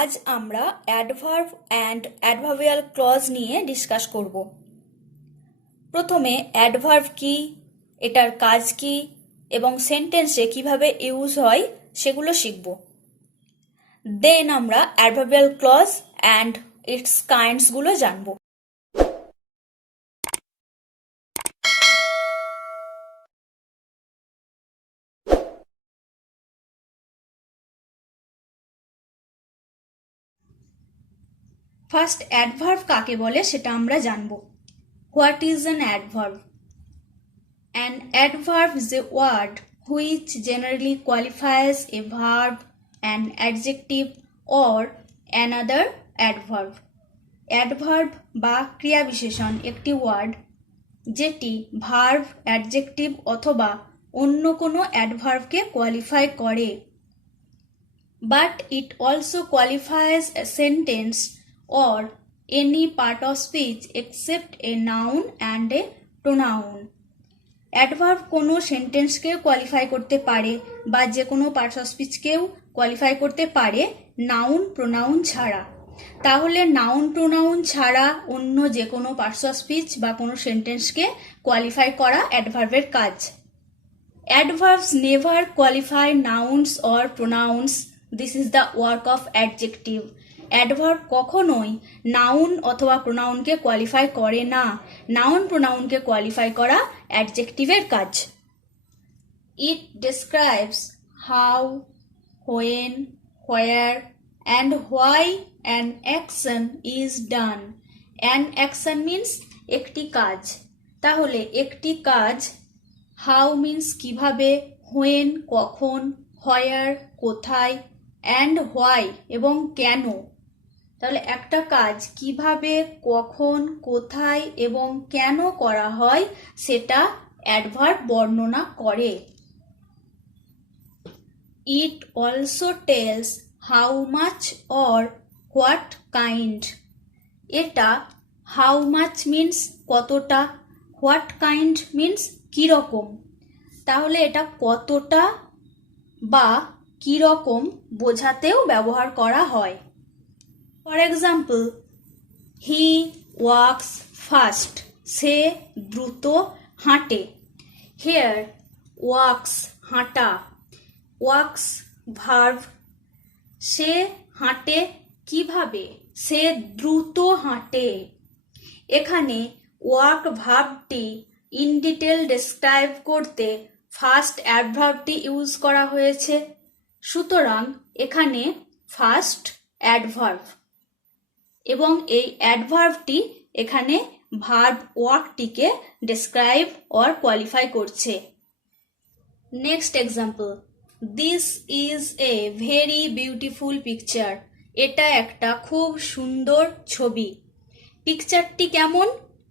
আজ আমরা adverb and adverbial clause নিয়ে ডিসকাস করব। প্রথমে অ্যাডভার্ব কি, এটার কাজ কি এবং সেন্টেন্সে কিভাবে ইউজ হয় সেগুলো শিখব। দেন আমরা অ্যাডভার্বিয়াল ক্লজ অ্যান্ড ইটস কাইন্ডসগুলো জানব। ফার্স্ট অ্যাডভার্ব কাকে বলে সেটা আমরা জানব। What is an adverb? An adverb is a word which generally qualifies a verb, an adjective or another adverb. Adverb বা ক্রিয়া বিশেষণ একটি ওয়ার্ড যেটি ভার্ব, অ্যাডজেক্টিভ অথবা অন্য কোনো অ্যাডভার্বকে কোয়ালিফাই করে। But it also qualifies a sentence or any part of speech except a noun and a pronoun. Adverb কোনো সেন্টেন্সকে কোয়ালিফাই করতে পারে বা যে কোনো পার্টস অফ স্পিচকেও কোয়ালিফাই করতে পারে নাউন প্রোনাউন ছাড়া। তাহলে নাউন প্রোনাউন ছাড়া অন্য যে কোনো পার্টস অফ স্পিচ বা কোনো সেন্টেন্সকে কোয়ালিফাই করা অ্যাডভার্বের কাজ। Adverbs never qualify nouns or pronouns, this is the work of adjective. Adverb কখনোই নাউন অথবা প্রোনাউনকে কোয়ালিফাই করে না। নাউন প্রোনাউনকে কোয়ালিফাই করা অ্যাডজেক্টিভের কাজ। It describes how, when, where and why an action is done. An action means একটি কাজ। তাহলে একটি কাজ, হাউ মিন্স কিভাবে, হোয়েন কখন, হোয়ার কোথায়, অ্যান্ড হোয়াই এবং কেন। তাহলে একটা কাজ কিভাবে, কখন, কোথায় এবং কেন করা হয় সেটা অ্যাডভার্ব বর্ণনা করে। It also tells how much or what kind. এটা হাউ মাচ মিন্স কতটা, হোয়াট কাইন্ড মিন্স কিরকম। তাহলে এটা কতটা বা কিরকম বোঝাতেও ব্যবহার করা হয়। For example, he walks fast, সে দ্রুত হাঁটে। হেয়ার ওয়াক্স হাঁটা, ওয়াক্স ভার্ব, সে হাঁটে কিভাবে, সে দ্রুত হাঁটে। এখানে ওয়াক ভার্বটি ইন ডিটেল ডেসক্রাইব করতে ফার্স্ট অ্যাডভার্বটি ইউজ করা হয়েছে, সুতরাং এখানে ফার্স্ট অ্যাডভার্ব এবং এই অ্যাডভার্বটি এখানে ভার্ব ওয়ার্কটিকে ডেসক্রাইব অর কোয়ালিফাই করছে। Next example, this is a very beautiful picture. এটা একটা খুব সুন্দর ছবি। পিকচারটি কেমন?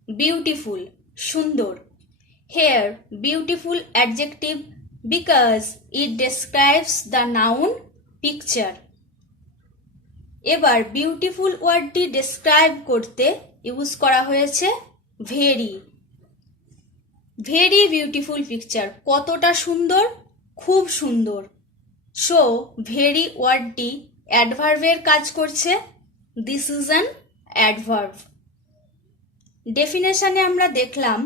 বিউটিফুল, সুন্দর। Here beautiful adjective because it describes the noun picture. এবার বিউটিফুল ওয়ার্ডটি ডেসক্রাইব করতে ইউজ করা হয়েছে ভেরি। ভেরি বিউটিফুল পিকচার, কতটা সুন্দর, খুব সুন্দর। সো ভেরি ওয়ার্ডটি অ্যাডভার্বের কাজ করছে, দিস ইজ অ্যান অ্যাডভার্ব। ডেফিনেশনে আমরা দেখলাম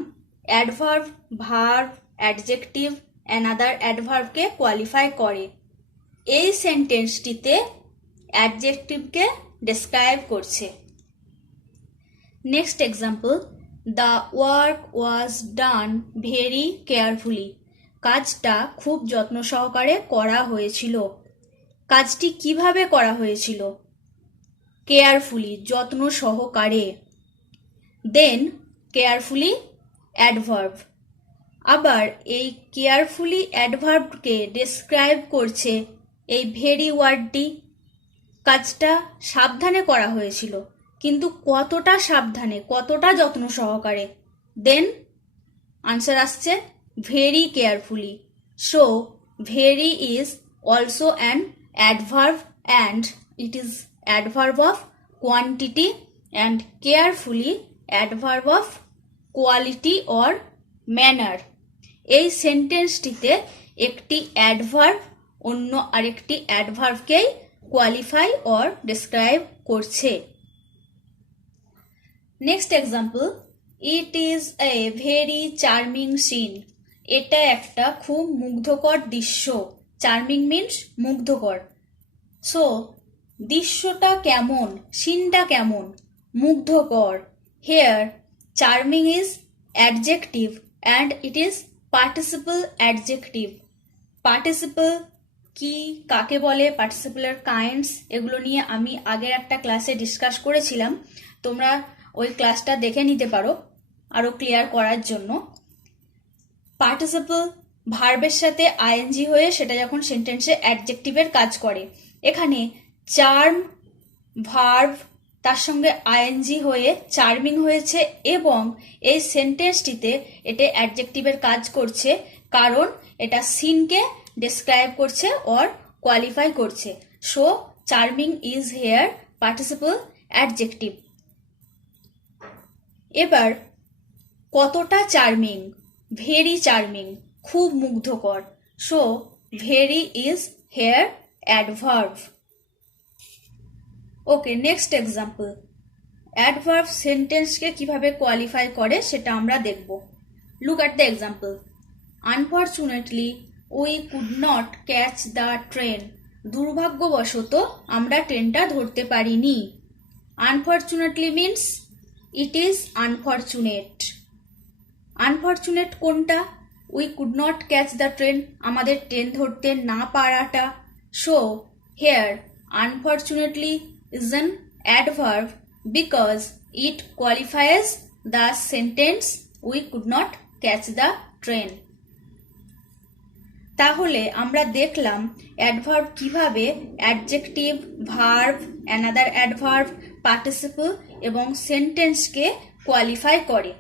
অ্যাডভার্ব ভার্ব, অ্যাডজেক্টিভ অ্যানাদার অ্যাডভার্বকে কোয়ালিফাই করে। এই সেন্টেন্সটিতে অ্যাডজেক্টিভকে ডেসক্রাইব করছে। Next example, the work was done very carefully. কাজটা খুব যত্ন সহকারে করা হয়েছিল। কাজটি কিভাবে করা হয়েছিল? কেয়ারফুলি, যত্ন সহকারে। দেন কেয়ারফুলি অ্যাডভার্ব। আবার এই কেয়ারফুলি অ্যাডভার্বকে ডেসক্রাইব করছে এই ভেরি ওয়ার্ডটি। কাজটা সাবধানে করা হয়েছিল, কিন্তু কতটা সাবধানে, কতটা যত্ন সহকারে। দেন আনসার আসছে very carefully. So very is also an adverb and it is adverb of quantity and carefully adverb of quality or manner. এই সেন্টেন্সটিতে একটি অ্যাডভার্ব অন্য আরেকটি অ্যাডভার্বকেই কোয়ালিফাই অর ডেসক্রাইব করছে। Next example, it is a very charming scene. এটা একটা খুব মুগ্ধকর দৃশ্য। Charming means মুগ্ধকর। সো দৃশ্যটা কেমন, সিনটা কেমন, মুগ্ধকর। Here charming is adjective and it is participle adjective. Participle কি, কাকে বলে, পার্টিসিপলের কাইন্ডস, এগুলো নিয়ে আমি আগের একটা ক্লাসে ডিসকাস করেছিলাম। তোমরা ওই ক্লাসটা দেখে নিতে পারো আরো ক্লিয়ার করার জন্য। পার্টিসিপল ভার্বের সাথে আইএনজি হয়ে সেটা যখন সেন্টেন্সে অ্যাডজেক্টিভের কাজ করে, এখানে চার্ম ভার্ব তার সঙ্গে আইএনজি হয়ে চার্মিং হয়েছে এবং এই সেন্টেন্সটিতে এটা অ্যাডজেক্টিভের কাজ করছে, কারণ এটা সিনকে ডেসক্রাইব করছে অর কোয়ালিফাই করছে। So charming is here participle adjective. এবার কতটা চার্মিং, ভেরি চার্মিং, খুব মুগ্ধকর। So very is here adverb. Okay, next example, adverb সেন্টেন্সকে কিভাবে কোয়ালিফাই করে সেটা আমরা দেখব। Look at the example, unfortunately we could not catch the train. দুর্ভাগ্যবশত আমরা ট্রেনটা ধরতে পারিনি। Unfortunately means it is unfortunate. Unfortunate কোনটা? We could not catch the train, আমাদের ট্রেন ধরতে না পারাটা। So here unfortunately is an adverb because it qualifies the sentence we could not catch the train. তাহলে আমরা দেখলাম অ্যাডভার্ব কিভাবে adjective, verb, another adverb, participle এবং সেন্টেন্সকে কোয়ালিফাই করে।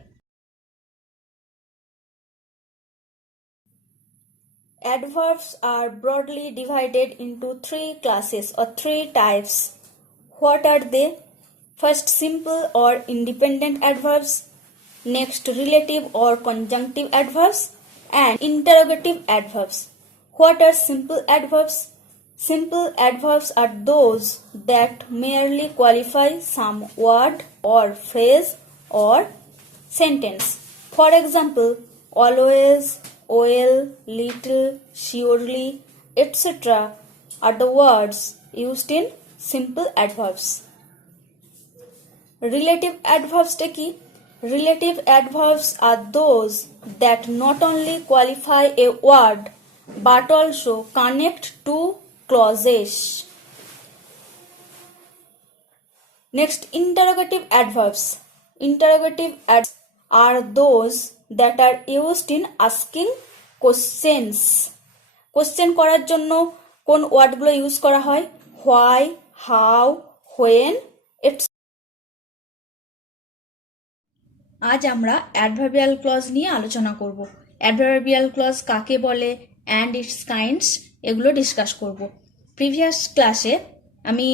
Adverbs are broadly divided into three classes or three types. What are they? First, simple or independent adverbs. Next, relative or conjunctive adverbs. And interrogative adverbs. What are simple adverbs? Simple adverbs are those that merely qualify some word or phrase or sentence. For example, always, well, little, surely, etc. are the words used in simple adverbs. Relative adverbs কি? Relative adverbs are those that not only qualify a word but also connect two clauses. Next, interrogative adverbs. Interrogative adverbs are those that are used in asking questions. Question করার জন্য কোন ওয়ার্ডগুলো use করা হয়? why, how, when, etc. আজ আমরা adverbial clause নিয়ে আলোচনা করব। অ্যাডভার্বিয়াল ক্লজ কাকে বলে অ্যান্ড ইটস কাইন্ডস এগুলো ডিসকাস করব। প্রিভিয়াস ক্লাসে আমি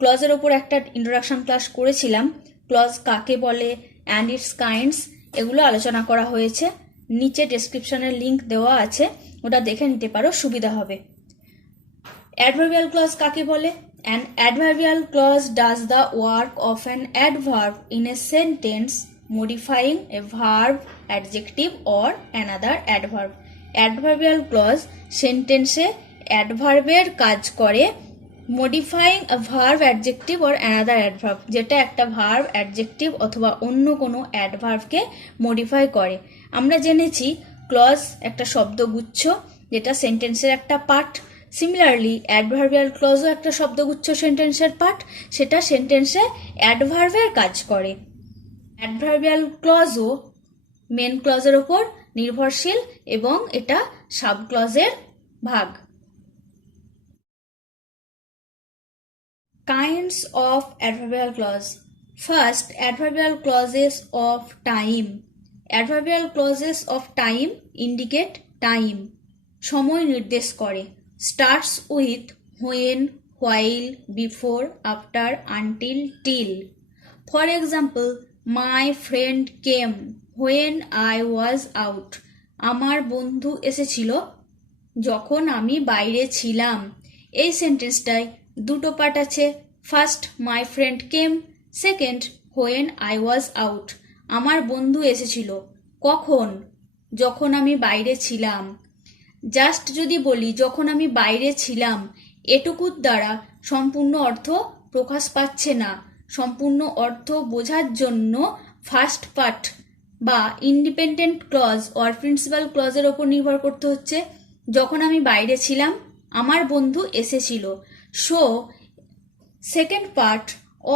ক্লজের ওপর একটা ইন্ট্রোডাকশন ক্লাস করেছিলাম। ক্লজ কাকে বলে অ্যান্ড ইটস কাইন্ডস এগুলো আলোচনা করা হয়েছে। নিচে ডেসক্রিপশনের লিঙ্ক দেওয়া আছে, ওটা দেখে নিতে পারো, সুবিধা হবে। অ্যাডভার্বিয়াল ক্লজ কাকে বলে? An adverbial clause does the work of an adverb in a sentence modifying a verb, adjective or another adverb. Adverbial clause সেন্টেন্সে অ্যাডভার্বের কাজ করে modifying a verb, adjective or another adverb, যেটা একটা ভার্ব, অ্যাডজেক্টিভ অথবা অন্য কোনো অ্যাডভার্বকে মডিফাই করে। আমরা জেনেছি ক্লজ একটা শব্দগুচ্ছ যেটা সেন্টেন্সের একটা পার্ট। সিমিলারলি অ্যাডভার্বিয়াল ক্লজও একটা শব্দগুচ্ছ সেন্টেন্সের পার্ট, সেটা সেন্টেন্সে অ্যাডভার্বের কাজ করে। অ্যাডভার্বিয়াল ক্লজও মেন ক্লজের ওপর নির্ভরশীল এবং এটা সাব ক্লজের ভাগ। Kinds of adverbial clause. First, adverbial clauses of time. Adverbial clauses of time indicate time, সময় নির্দেশ করে। Starts with when, while, before, after, until, till. For example, my friend came when I was out. আমার বন্ধু এসেছিল যখন আমি বাইরে ছিলাম। এই সেন্টেন্সটায় দুটো পার্ট আছে। First, my friend came. Second, when I was out. আমার বন্ধু এসেছিল। কখন? যখন আমি বাইরে ছিলাম। জাস্ট যদি বলি যখন আমি বাইরে ছিলাম, এটুকুর দ্বারা সম্পূর্ণ অর্থ প্রকাশ পাচ্ছে না। সম্পূর্ণ অর্থ বোঝার জন্য ফার্স্ট পার্ট বা ইন্ডিপেন্ডেন্ট ক্লজ অর প্রিন্সিপাল ক্লজের ওপর নির্ভর করতে হচ্ছে। যখন আমি বাইরে ছিলাম, আমার বন্ধু এসেছিল। So second part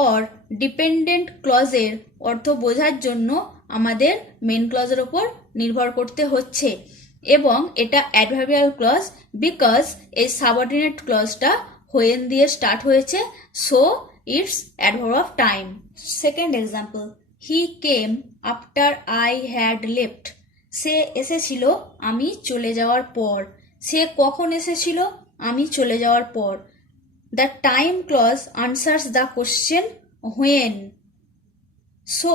or dependent ক্লজের অর্থ বোঝার জন্য আমাদের মেন ক্লজের ওপর নির্ভর করতে হচ্ছে। এবং এটা অ্যাডভার্বিয়াল ক্লজ, বিকজ এই সাবঅর্ডিনেট ক্লজটা হোয়েন দিয়ে স্টার্ট হয়েছে, so it's adverb of time. Second example, he came after I had left. সে এসেছিল আমি চলে যাওয়ার পর। সে কখন এসেছিল? আমি চলে যাওয়ার পর। The time clause answers the question when. So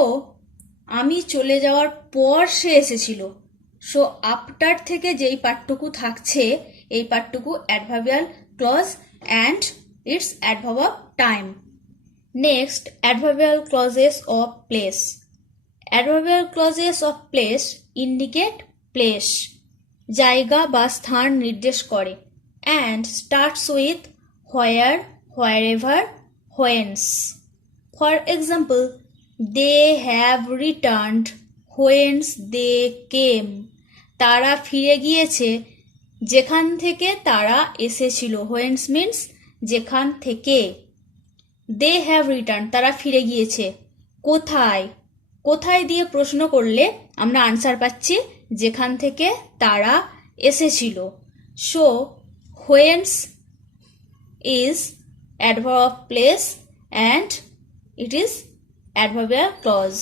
আমি চলে যাওয়ার পর সে এসেছিল। সো আফটার থেকে যেই পার্টটুকু থাকছে, এই পার্টটুকু adverbial clause and it's adverb of time. Next, adverbial clauses of place. Adverbial clauses of place indicate place, জায়গা বা স্থান নির্দেশ করে, and starts with where, wherever, whence. For example, they have returned whence they came. তারা ফিরে গিয়েছে যেখান থেকে তারা এসেছিল। whence means যেখান থেকে। they have returned, তারা ফিরে গিয়েছে। কোথায়? কোথায় দিয়ে প্রশ্ন করলে আমরা আনসার পাচ্ছি যেখান থেকে তারা এসেছিল। So whence is adverb of place and it is adverbial clause.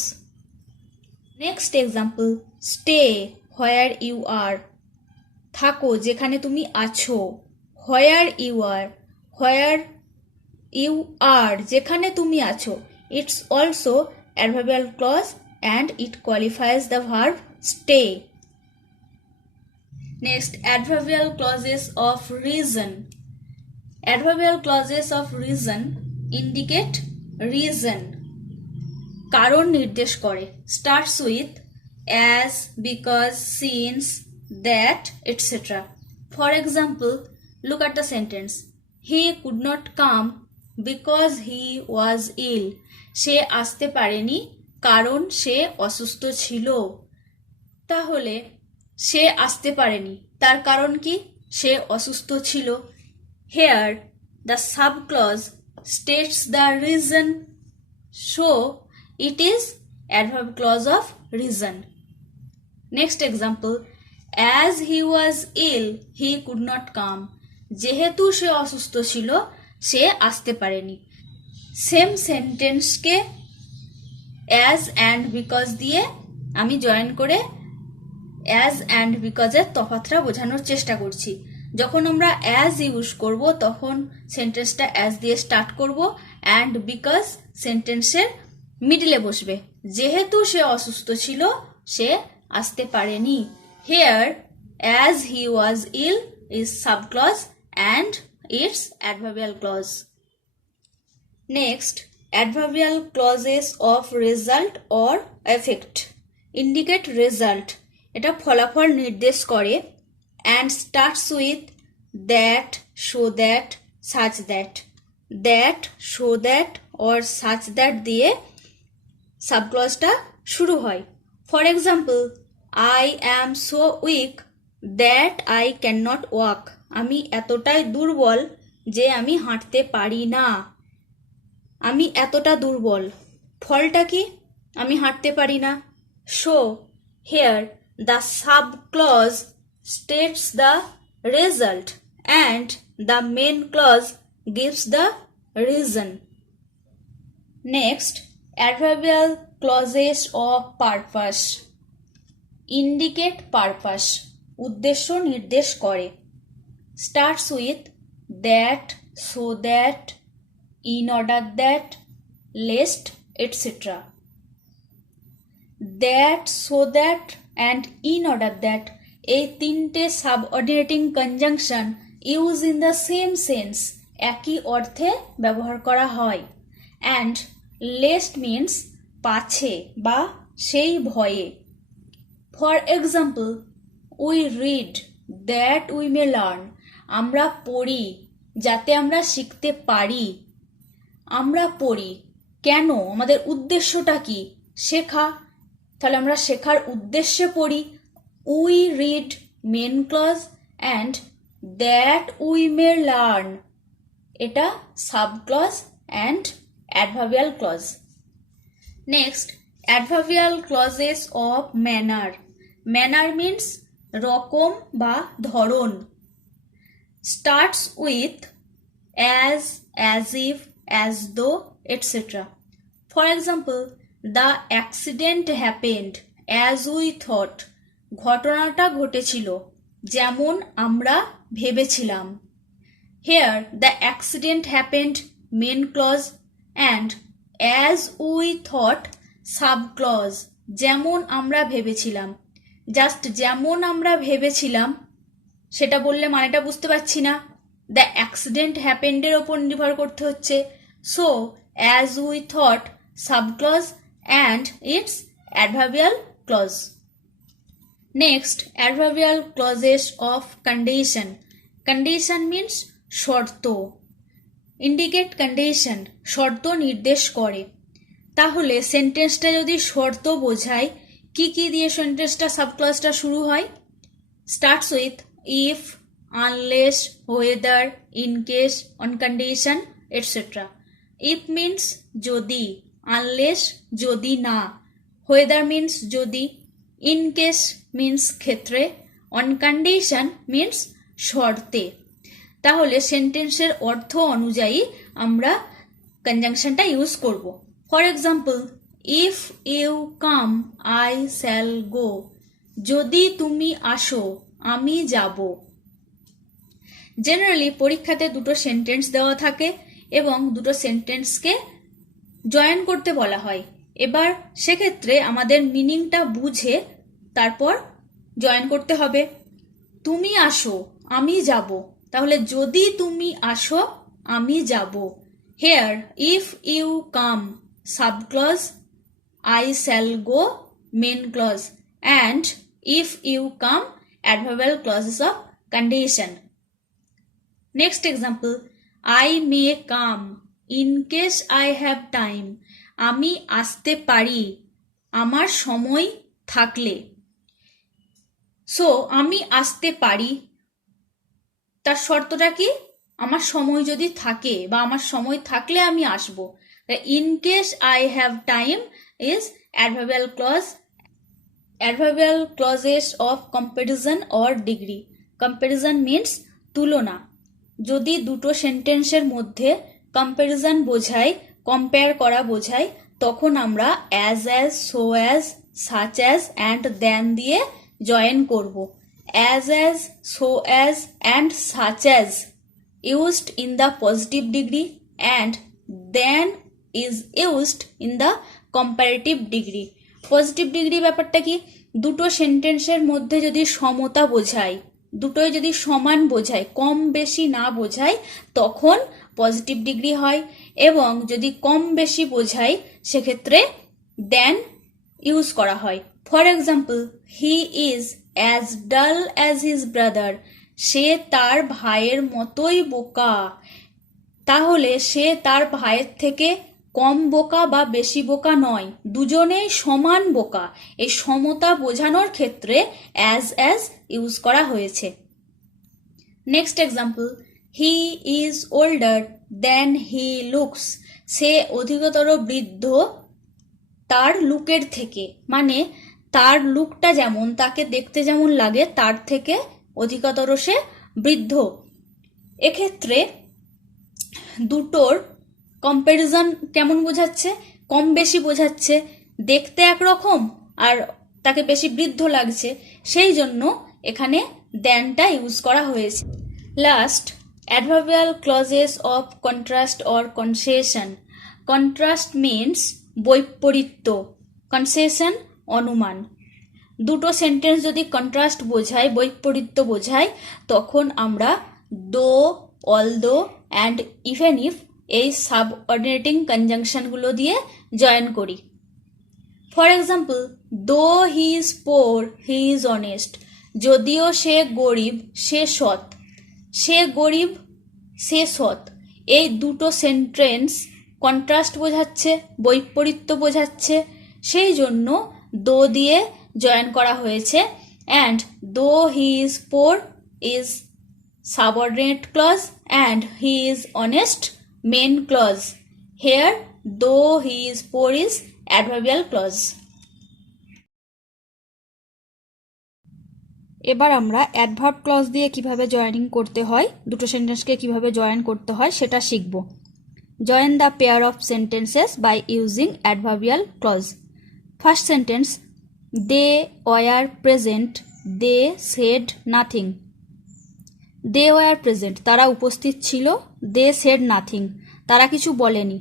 Next example, stay where you are. থাকো যেখানে তুমি আছো। where you are, where you are, যেখানে তুমি আছো। It's also adverbial clause and it qualifies the verb stay. Next, adverbial clauses of reason. Adverbial clauses of reason indicate reason, কারণ নির্দেশ করে। starts with as, because, since, that, etc. For example, look at the sentence, he could not come because he was ill. সে আসতে পারেনি কারণ সে অসুস্থ ছিল। তাহলে সে আসতে পারেনি, তার কারণ কি? সে অসুস্থ ছিল। Here, the subclause states the reason, so it is adverb clause of reason. Next example, as he was ill, he could not come. যেহেতু সে অসুস্থ ছিল, সে আসতে পারেনি। সেম সেন্টেন্সকে as and because দিয়ে আমি জয়েন করে as and because এর তফাৎটা বোঝানোর চেষ্টা করছি। যখন আমরা as ইউজ করব তখন সেন্টেন্সটা as দিয়ে স্টার্ট করব অ্যান্ড বিকজ সেন্টেন্সের মিডলে বসবে। যেহেতু সে অসুস্থ ছিল, সে আসতে পারেনি। Here as he was ill is subclause and its adverbial clause. Next, adverbial clauses of result or effect indicate result. এটা ফলাফল নির্দেশ করে and starts with that, show that, such that. That, show that or such that দিয়ে সাবক্লজটা শুরু হয়। For example, I am so weak that I cannot walk. আমি এতটাই দুর্বল যে আমি হাঁটতে পারি না। আমি এতটা দুর্বল, ফলটা কি? আমি হাঁটতে পারি না। So here the subclause states the result and the main clause gives the reason. Next, adverbial clauses of purpose indicate purpose, উদ্দেশ্য নির্দেশ করে। starts with that, so that, in order that, lest, etc. That, so that and in order that এই তিনটে subordinating conjunction use in the same sense, একই অর্থে ব্যবহার করা হয়। অ্যান্ড লেস্ট মিন্স পাছে বা সেই ভয়ে। For example, we read that we may learn, আমরা পড়ি যাতে আমরা শিখতে পারি। আমরা পড়ি কেন, আমাদের উদ্দেশ্যটা কি? শেখা, তাহলে আমরা শেখার উদ্দেশ্যে পড়ি। We read main clause and that we may learn এটা sub clause and adverbial clause. Next, adverbial clauses of manner. Manner means রকম বা ধরন। Starts with as, as if, as though, etcetera. For example, the accident happened as we thought, ঘটনাটা ঘটেছিল যেমন আমরা ভেবেছিলাম। Here the accident happened main clause and as we thought sub clause, যেমন আমরা ভেবেছিলাম। জাস্ট যেমন আমরা ভেবেছিলাম সেটা বললে মানেটা বুঝতে পারছি না, দ্য অ্যাক্সিডেন্ট হ্যাপেন্ডের ওপর নির্ভর করতে হচ্ছে। So as we thought sub clause and it's adverbial clause. Next, adverbial clauses of condition. Condition means শর্ত। ইন্ডিকেট কন্ডিশন, শর্ত নির্দেশ করে। তাহলে সেন্টেন্সটা যদি শর্ত বোঝায়, কি কি দিয়ে সেন্টেন্সটা সাবক্লজটা শুরু হয়? Starts with if, unless, whether, in case, on condition, etcetera. If means যদি, আনলেস যদি না, ওয়েদার মিন্স যদি, ইন কেস মিন্স ক্ষেত্রে, অন কন্ডিশন মিন্স শর্তে। তাহলে সেন্টেন্সের অর্থ অনুযায়ী আমরা কনজাংশনটা ইউজ করব। For example, if you come I shall go, যদি তুমি আসো আমি যাব। জেনারেলি পরীক্ষাতে দুটো সেন্টেন্স দেওয়া থাকে এবং দুটো সেন্টেন্সকে জয়েন করতে বলা হয়। এবার সেক্ষেত্রে আমাদের মিনিংটা বুঝে তারপর জয়েন করতে হবে। তুমি আসো আমি যাব, তাহলে যদি তুমি আসো আমি যাব। Here if you come sub clause, I shall go main clause, and if you come adverbial clauses of condition. Next example, I may come in case I have time, আমি আসতে পারি আমার সময় থাকলে। সো আমি আসতে পারি, তার শর্তটা কি? আমার সময় যদি থাকে বা আমার সময় থাকলে আমি আসব। In case I have time is adverbial clause. Adverbial clauses of comparison or degree. Comparison means তুলনা। যদি দুটো সেন্টেন্সের মধ্যে কম্প্যারিজন বোঝায়, কম্পেয়ার করা বোঝায়, তখন আমরা as, so as, such as and then দিয়ে জয়েন করব। As, so as and such as used in the positive degree and then is used in the comparative degree. Positive degree ব্যাপারটা কি? দুটো সেন্টেন্সের মধ্যে যদি সমতা বোঝায়, দুটোই যদি সমান বোঝায়, কম বেশি না বোঝায়, তখন পজিটিভ ডিগ্রি হয়। এবং যদি কম বেশি বোঝায় সেক্ষেত্রে দেন ইউজ করা হয়। For example, he is as ডাল অ্যাজ হিজ ব্রাদার, সে তার ভাইয়ের মতোই বোকা। তাহলে সে তার ভাইয়ের থেকে কম বোকা বা বেশি বোকা নয়, দুজনেই সমান বোকা। এই সমতা বোঝানোর ক্ষেত্রে অ্যাজ ইউজ করা হয়েছে। Next example, he is older than he looks, সে অধিকতর বৃদ্ধ তার লুকের থেকে, মানে তার লুকটা যেমন, তাকে দেখতে যেমন লাগে তার থেকে অধিকতর সে বৃদ্ধ। এক্ষেত্রে দুটোর কম্প্যারিজন কেমন বোঝাচ্ছে? কম বেশি বোঝাচ্ছে। দেখতে একরকম আর তাকে বেশি বৃদ্ধ লাগছে, সেই জন্য এখানে দেনটা ইউজ করা হয়েছে। Last, adverbial clauses of contrast or concession. Contrast means বৈপরীত্য, কনসেশন অনুমান। দুটো সেন্টেন্স যদি কন্ট্রাস্ট বোঝায়, বৈপরীত্য বোঝায়, তখন আমরা দো, অলদো অ্যান্ড ইভেন ইফ এই সাবঅর্ডিনেটিং কনজাংশনগুলো দিয়ে জয়েন করি। ফর এক্সাম্পল, দো he is poor he is honest, যদিও সে গরিব সে সৎ, সে গরিব সে সৎ, এই দুটো সেন্টেন্স কন্ট্রাস্ট বোঝাচ্ছে, বৈপরীত্য বোঝাচ্ছে, সেই জন্য দো দিয়ে জয়েন করা হয়েছে। And though he is poor is subordinate clause and he is honest main clause. Here though he is poor is adverbial clause. এবার আমরা অ্যাডভার্ব ক্লজ দিয়ে কিভাবে জয়েনিং করতে হয়, দুটো সেন্টেন্সকে কিভাবে জয়েন করতে হয় সেটা শিখব। Join the pair of sentences by using adverbial clause. First sentence, they were present they said nothing. They were present, তারা উপস্থিত ছিল, দে সেড নাথিং, তারা কিছু বলেনি।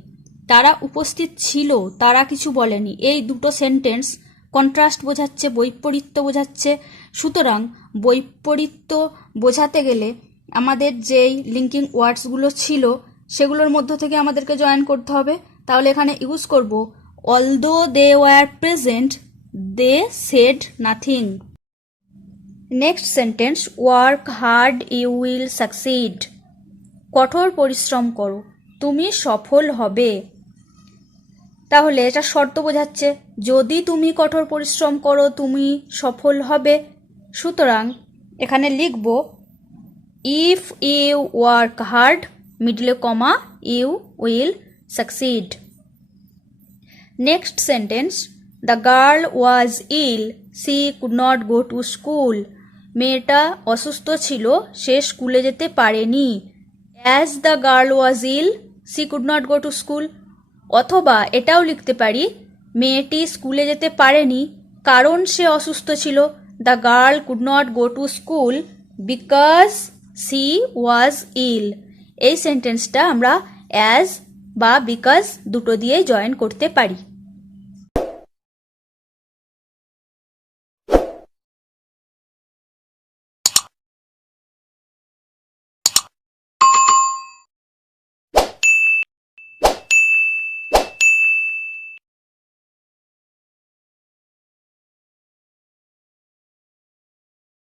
তারা উপস্থিত ছিল, তারা কিছু বলেনি, এই দুটো সেন্টেন্স কন্ট্রাস্ট বোঝাচ্ছে, বৈপরীত্য বোঝাচ্ছে। সুতরাং বৈপরীত্য বোঝাতে গেলে আমাদের যেই লিঙ্কিং ওয়ার্ডসগুলো ছিল সেগুলোর মধ্য থেকে আমাদেরকে জয়েন করতে হবে। তাহলে এখানে ইউজ করব although they were present they said nothing. Next sentence, work hard you will succeed. কঠোর পরিশ্রম করো তুমি সফল হবে। তাহলে এটা শর্ত বোঝাচ্ছে, যদি তুমি কঠোর পরিশ্রম করো তুমি সফল হবে। সুতরাং এখানে লিখব ইফ ইউ ওয়ার্ক হার্ড মিডলে comma you will succeed. Next sentence, the girl was ill she could not go to school. মেয়েটা অসুস্থ ছিল সে স্কুলে যেতে পারেনি। As the girl was ill she could not go to school. অথবা এটাও লিখতে পারি, মেয়েটি স্কুলে যেতে পারেনি কারণ সে অসুস্থ ছিল। The girl could not go to school because she was ill. এই সেন্টেন্সটা আমরা অ্যাজ বা বিকজ দুটো দিয়ে জয়েন করতে পারি।